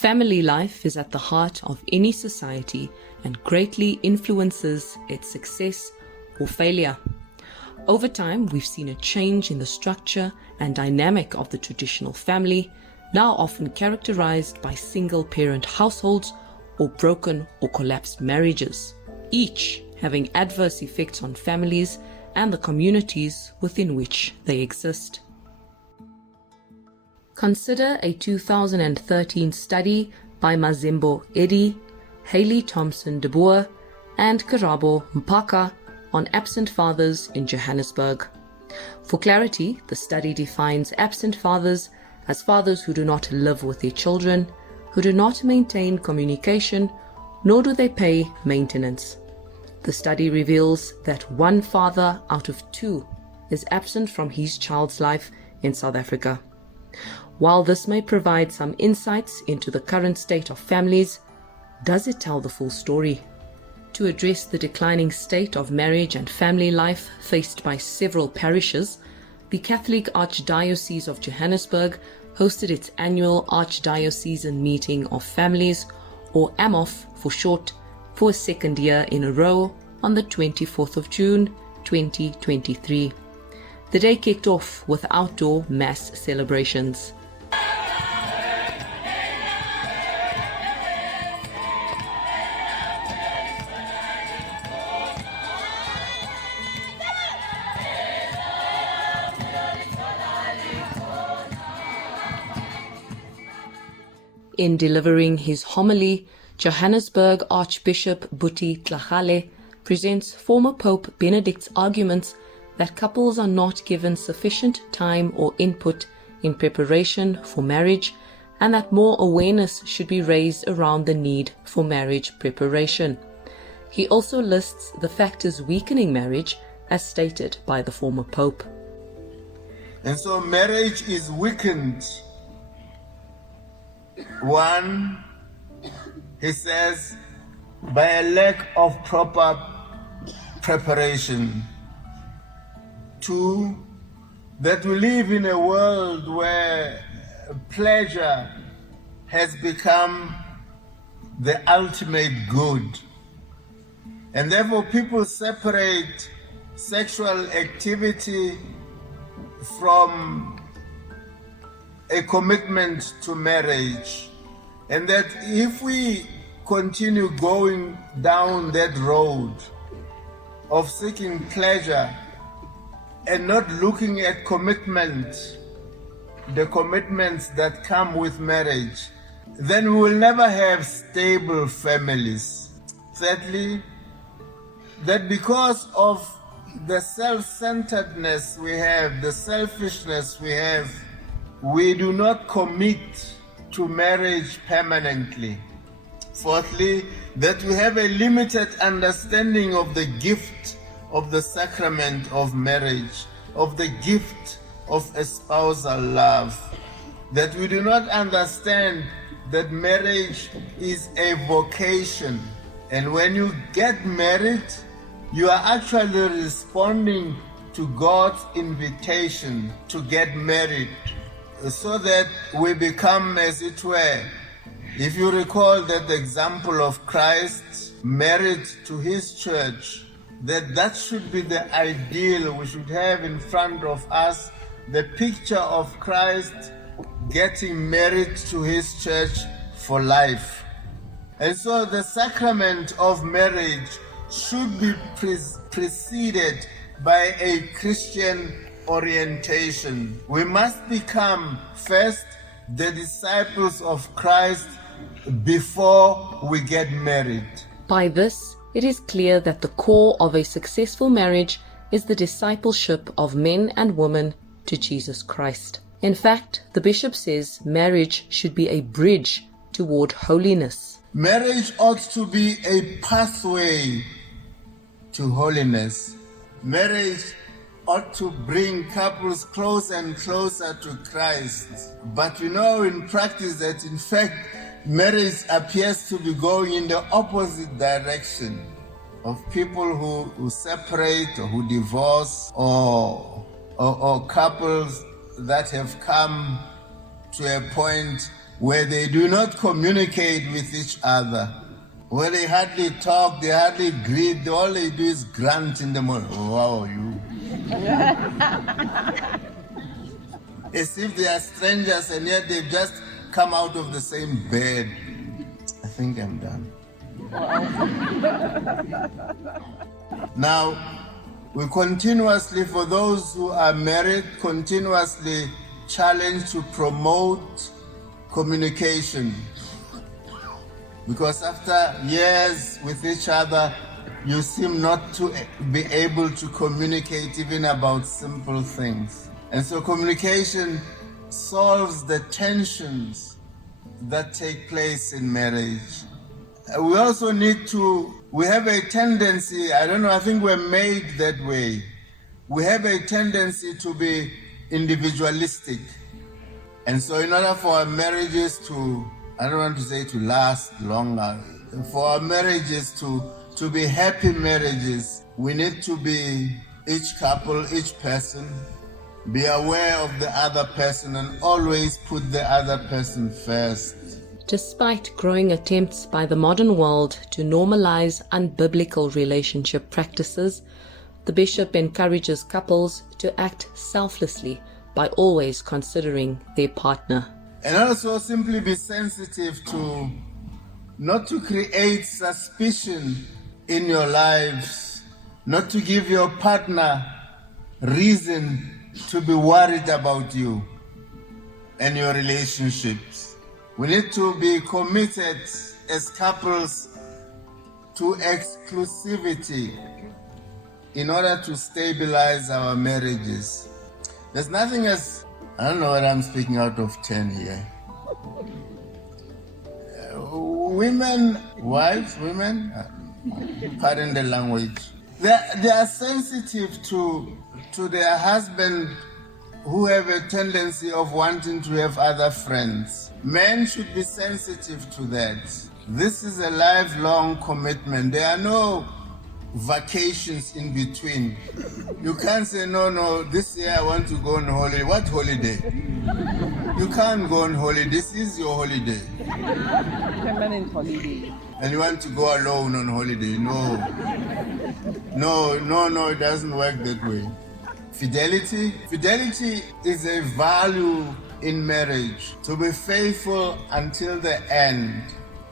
Family life is at the heart of any society and greatly influences its success or failure. Over time, we've seen a change in the structure and dynamic of the traditional family, now often characterized by single-parent households or broken or collapsed marriages, each having adverse effects on families and the communities within which they exist. Consider a 2013 study by Mazembo Eddy, Haley Thompson de Boer, and Karabo Mpaka on absent fathers in Johannesburg. For clarity, the study defines absent fathers as fathers who do not live with their children, who do not maintain communication, nor do they pay maintenance. The study reveals that 1 father out of 2 is absent from his child's life in South Africa. While this may provide some insights into the current state of families, does it tell the full story? To address the declining state of marriage and family life faced by several parishes, the Catholic Archdiocese of Johannesburg hosted its annual Archdiocesan Meeting of Families, or AMOF for short, for a second year in a row on the 24th of June 2023. The day kicked off with outdoor mass celebrations. In delivering his homily, Johannesburg Archbishop Buti Tlhagale presents former Pope Benedict's arguments that couples are not given sufficient time or input in preparation for marriage, and that more awareness should be raised around the need for marriage preparation. He also lists the factors weakening marriage as stated by the former Pope. And so marriage is weakened. 1, he says, by a lack of proper preparation. 2, that we live in a world where pleasure has become the ultimate good. And therefore people separate sexual activity from a commitment to marriage. And that if we continue going down that road of seeking pleasure and not looking at commitment, the commitments that come with marriage, then we will never have stable families. Thirdly, that because of the self-centeredness we have, the selfishness we have, we do not commit to marriage permanently. Fourthly, that we have a limited understanding of the gift of the sacrament of marriage, of the gift of espousal love. That we do not understand that marriage is a vocation. And when you get married, you are actually responding to God's invitation to get married, so that we become, as it were, if you recall that example of Christ married to his church, that should be the ideal we should have in front of us, the picture of Christ getting married to his church for life. And so the sacrament of marriage should be preceded by a Christian orientation. We must become first the disciples of Christ before we get married. By this, it is clear that the core of a successful marriage is the discipleship of men and women to Jesus Christ. In fact, the bishop says marriage should be a bridge toward holiness. Marriage ought to be a pathway to holiness. Marriage ought to bring couples closer and closer to Christ. But we know in practice that in fact marriage appears to be going in the opposite direction, of people who separate or who divorce, or couples that have come to a point where they do not communicate with each other, where they hardly talk, they hardly greet, all they do is grunt in the morning. Oh, how are you? As if they are strangers and yet they've just come out of the same bed. I think I'm done. Now, we continuously, for those who are married, continuously challenge to promote communication. Because after years with each other, you seem not to be able to communicate even about simple things. And so communication solves the tensions that take place in marriage. We also need to, we have a tendency, I don't know, I think we're made that way. We have a tendency to be individualistic. And so in order for our marriages to, I don't want to say to last longer, for our marriages to be happy marriages, we need to be, each couple, each person, be aware of the other person and always put the other person first. Despite growing attempts by the modern world to normalize unbiblical relationship practices, the bishop encourages couples to act selflessly by always considering their partner. And also simply be sensitive to not to create suspicion in your lives, not to give your partner reason to be worried about you and your relationships. We need to be committed as couples to exclusivity in order to stabilize our marriages. There's nothing as, I don't know what I'm speaking out of 10 here. Women, wives, women, pardon the language, they are sensitive to their husband who have a tendency of wanting to have other friends. Men should be sensitive to that. This is a lifelong commitment. There are no vacations in between. You can't say, no, this year I want to go on holiday. What holiday? You can't go on holiday. This is your holiday. Permanent holiday. And you want to go alone on holiday. No, it doesn't work that way. Fidelity is a value in marriage, to be faithful until the end.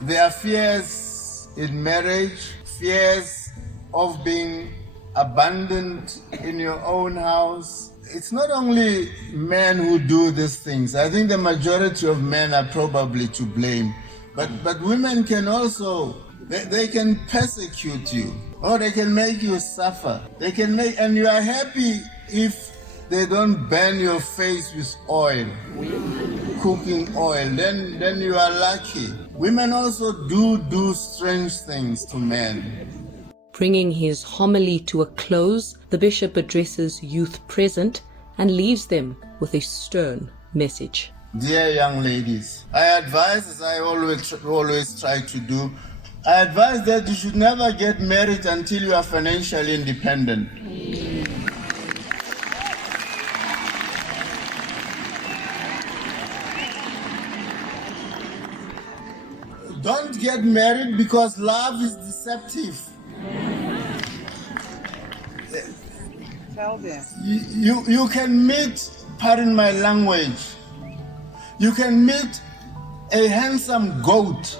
There are fears in marriage, fears of being abandoned in your own house. It's not only men who do these things. I think the majority of men are probably to blame. But women can also, they can persecute you, or they can make you suffer. And you are happy if they don't burn your face with oil, cooking oil, then you are lucky. Women also do strange things to men. Bringing his homily to a close, the bishop addresses youth present and leaves them with a stern message. Dear young ladies, I advise, as I always try to do, I advise that you should never get married until you are financially independent. Don't get married because love is deceptive. Tell them. You can meet, pardon my language, you can meet a handsome goat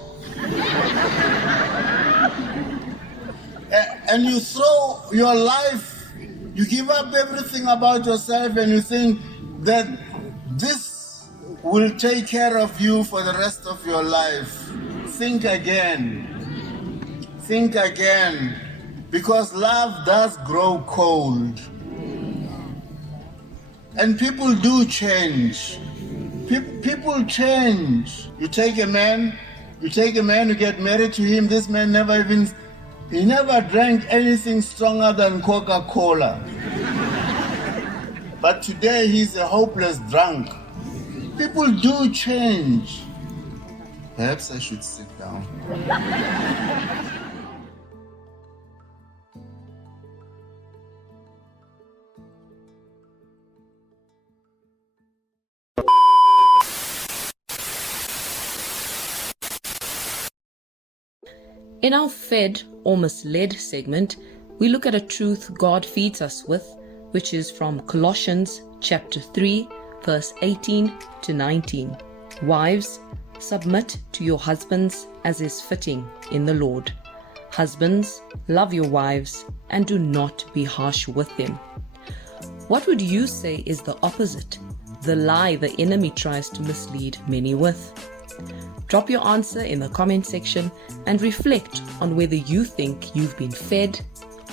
and you throw your life, you give up everything about yourself and you think that this will take care of you for the rest of your life. Think again, because love does grow cold. And people do change. People change. You take a man, you get married to him, this man he never drank anything stronger than Coca-Cola. But today he's a hopeless drunk. People do change. Perhaps I should sit down. In our fed or misled segment, we look at a truth God feeds us with, which is from Colossians chapter 3, verse 18 to 19. Wives, submit to your husbands as is fitting in the Lord. Husbands, love your wives and do not be harsh with them. What would you say is the opposite, the lie the enemy tries to mislead many with? Drop your answer in the comment section and reflect on whether you think you've been fed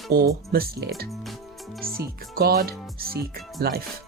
or misled. Seek God, seek life.